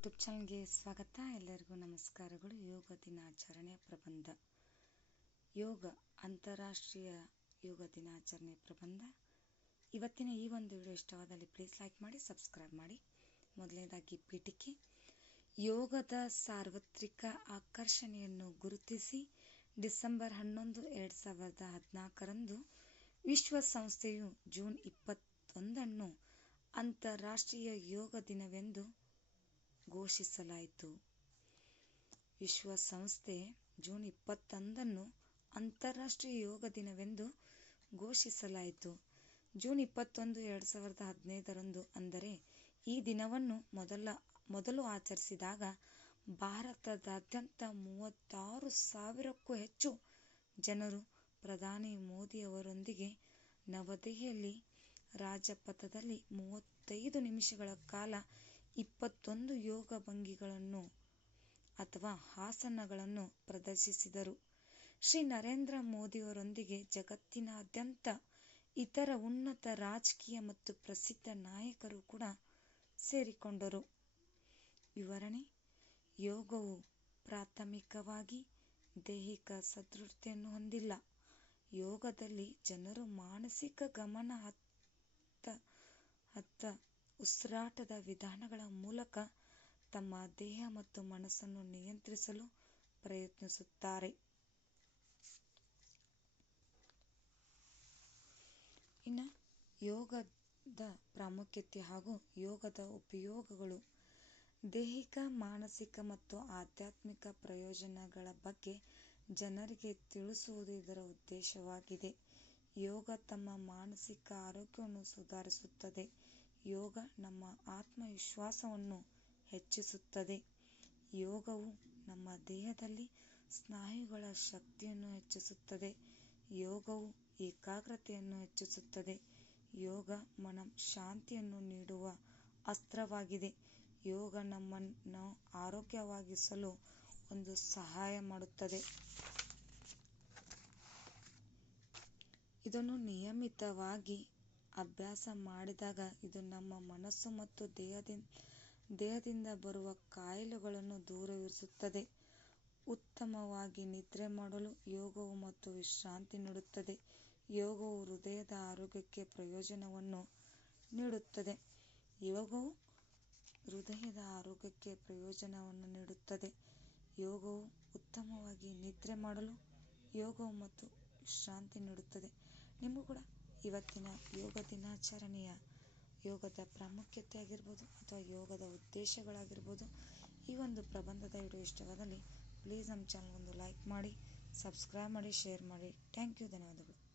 YouTube ಚಾನಲ್ಗೆ ಸ್ವಾಗತ. ಎಲ್ಲರಿಗೂ ನಮಸ್ಕಾರಗಳು. ಯೋಗ ದಿನಾಚರಣೆ ಪ್ರಬಂಧ. ಯೋಗ, ಅಂತಾರಾಷ್ಟ್ರೀಯ ಯೋಗ ದಿನಾಚರಣೆ ಪ್ರಬಂಧ. ಇವತ್ತಿನ ಈ ಒಂದು ವಿಡಿಯೋ ಇಷ್ಟವಾದಲ್ಲಿ ಪ್ಲೀಸ್ ಲೈಕ್ ಮಾಡಿ ಸಬ್ಸ್ಕ್ರೈಬ್ ಮಾಡಿ. ಮೊದಲನೇದಾಗಿ ಪೀಠಿಕೆ. ಯೋಗದ ಸಾರ್ವತ್ರಿಕ ಆಕರ್ಷಣೆಯನ್ನು ಗುರುತಿಸಿ ಡಿಸೆಂಬರ್ ಹನ್ನೊಂದು, ಎರಡು ಸಾವಿರದ ಹದಿನಾಲ್ಕರಂದು ವಿಶ್ವಸಂಸ್ಥೆಯು ಜೂನ್ ಇಪ್ಪತ್ತೊಂದನ್ನು ಅಂತಾರಾಷ್ಟ್ರೀಯ ಯೋಗ ದಿನವೆಂದು ಘೋಷಿಸಲಾಯಿತು. ವಿಶ್ವಸಂಸ್ಥೆ ಜೂನ್ ಇಪ್ಪತ್ತೊಂದನ್ನು ಅಂತಾರಾಷ್ಟ್ರೀಯ ಯೋಗ ದಿನವೆಂದು ಘೋಷಿಸಲಾಯಿತು. ಜೂನ್ ಇಪ್ಪತ್ತೊಂದು, ಎರಡು ಸಾವಿರದ ಹದಿನೈದರಂದು ಅಂದರೆ ಈ ದಿನವನ್ನು ಮೊದಲ, ಮೊದಲು ಆಚರಿಸಿದಾಗ ಭಾರತದಾದ್ಯಂತ ಮೂವತ್ತಾರು ಸಾವಿರಕ್ಕೂ ಹೆಚ್ಚು ಜನರು ಪ್ರಧಾನಿ ಮೋದಿಯವರೊಂದಿಗೆ ನವದೆಹಲಿ ರಾಜಪಥದಲ್ಲಿ ಮೂವತ್ತೈದು ನಿಮಿಷಗಳ ಕಾಲ ಇಪ್ಪತ್ತೊಂದು ಯೋಗ ಭಂಗಿಗಳನ್ನು ಅಥವಾ ಆಸನಗಳನ್ನು ಪ್ರದರ್ಶಿಸಿದರು. ಶ್ರೀ ನರೇಂದ್ರ ಮೋದಿಯವರೊಂದಿಗೆ ಜಗತ್ತಿನಾದ್ಯಂತ ಇತರ ಉನ್ನತ ರಾಜಕೀಯ ಮತ್ತು ಪ್ರಸಿದ್ಧ ನಾಯಕರು ಕೂಡ ಸೇರಿಕೊಂಡರು. ವಿವರಣೆ, ಯೋಗವು ಪ್ರಾಥಮಿಕವಾಗಿ ದೈಹಿಕ ಸದೃಢತೆಯನ್ನು ಹೊಂದಿಲ್ಲ. ಯೋಗದಲ್ಲಿ ಜನರು ಮಾನಸಿಕ ಗಮನ ಹತ್ತ ಹತ್ತ ಉಸಿರಾಟದ ವಿಧಾನಗಳ ಮೂಲಕ ತಮ್ಮ ದೇಹ ಮತ್ತು ಮನಸ್ಸನ್ನು ನಿಯಂತ್ರಿಸಲು ಪ್ರಯತ್ನಿಸುತ್ತಾರೆ. ಇನ್ನು ಯೋಗದ ಪ್ರಾಮುಖ್ಯತೆ ಹಾಗೂ ಯೋಗದ ಉಪಯೋಗಗಳು. ದೈಹಿಕ, ಮಾನಸಿಕ ಮತ್ತು ಆಧ್ಯಾತ್ಮಿಕ ಪ್ರಯೋಜನಗಳ ಬಗ್ಗೆ ಜನರಿಗೆ ತಿಳಿಸುವುದು ಇದರ ಉದ್ದೇಶವಾಗಿದೆ. ಯೋಗ ತಮ್ಮ ಮಾನಸಿಕ ಆರೋಗ್ಯವನ್ನು ಸುಧಾರಿಸುತ್ತದೆ. ಯೋಗ ನಮ್ಮ ಆತ್ಮವಿಶ್ವಾಸವನ್ನು ಹೆಚ್ಚಿಸುತ್ತದೆ. ಯೋಗವು ನಮ್ಮ ದೇಹದಲ್ಲಿ ಸ್ನಾಯುಗಳ ಶಕ್ತಿಯನ್ನು ಹೆಚ್ಚಿಸುತ್ತದೆ. ಯೋಗವು ಏಕಾಗ್ರತೆಯನ್ನು ಹೆಚ್ಚಿಸುತ್ತದೆ. ಯೋಗ ಮನ ಶಾಂತಿಯನ್ನು ನೀಡುವ ಅಸ್ತ್ರವಾಗಿದೆ. ಯೋಗ ನಮ್ಮನ್ನು ಆರೋಗ್ಯವಾಗಿಸಲು ಒಂದು ಸಹಾಯ ಮಾಡುತ್ತದೆ. ಇದನ್ನು ನಿಯಮಿತವಾಗಿ ಅಭ್ಯಾಸ ಮಾಡಿದಾಗ ಇದು ನಮ್ಮ ಮನಸ್ಸು ಮತ್ತು ದೇಹದಿಂದ ದೇಹದಿಂದ ಬರುವ ಕಾಯಿಲೆಗಳನ್ನು ದೂರವಿರಿಸುತ್ತದೆ. ಉತ್ತಮವಾಗಿ ನಿದ್ರೆ ಮಾಡಲು ಯೋಗವು ಮತ್ತು ವಿಶ್ರಾಂತಿ ನೀಡುತ್ತದೆ. ಯೋಗವು ಹೃದಯದ ಆರೋಗ್ಯಕ್ಕೆ ಪ್ರಯೋಜನವನ್ನು ನೀಡುತ್ತದೆ. ಯೋಗವು ಹೃದಯದ ಆರೋಗ್ಯಕ್ಕೆ ಪ್ರಯೋಜನವನ್ನು ನೀಡುತ್ತದೆ. ಯೋಗವು ಉತ್ತಮವಾಗಿ ನಿದ್ರೆ ಮಾಡಲು ಯೋಗವು ಮತ್ತು ವಿಶ್ರಾಂತಿ ನೀಡುತ್ತದೆ. ನಿಮಗೂ ಕೂಡ ಇವತ್ತಿನ ಯೋಗ ದಿನಾಚರಣೆಯ ಯೋಗದ ಪ್ರಾಮುಖ್ಯತೆ ಆಗಿರ್ಬೋದು ಅಥವಾ ಯೋಗದ ಉದ್ದೇಶಗಳಾಗಿರ್ಬೋದು ಈ ಒಂದು ಪ್ರಬಂಧದ ವಿಡಿಯೋ ಇಷ್ಟವಾದಲ್ಲಿ ಪ್ಲೀಸ್ ನಮ್ಮ ಚಾನಲ್ ಒಂದು ಲೈಕ್ ಮಾಡಿ ಸಬ್ಸ್ಕ್ರೈಬ್ ಮಾಡಿ ಶೇರ್ ಮಾಡಿ. ಥ್ಯಾಂಕ್ ಯು ಧನ್ಯವಾದಗಳು.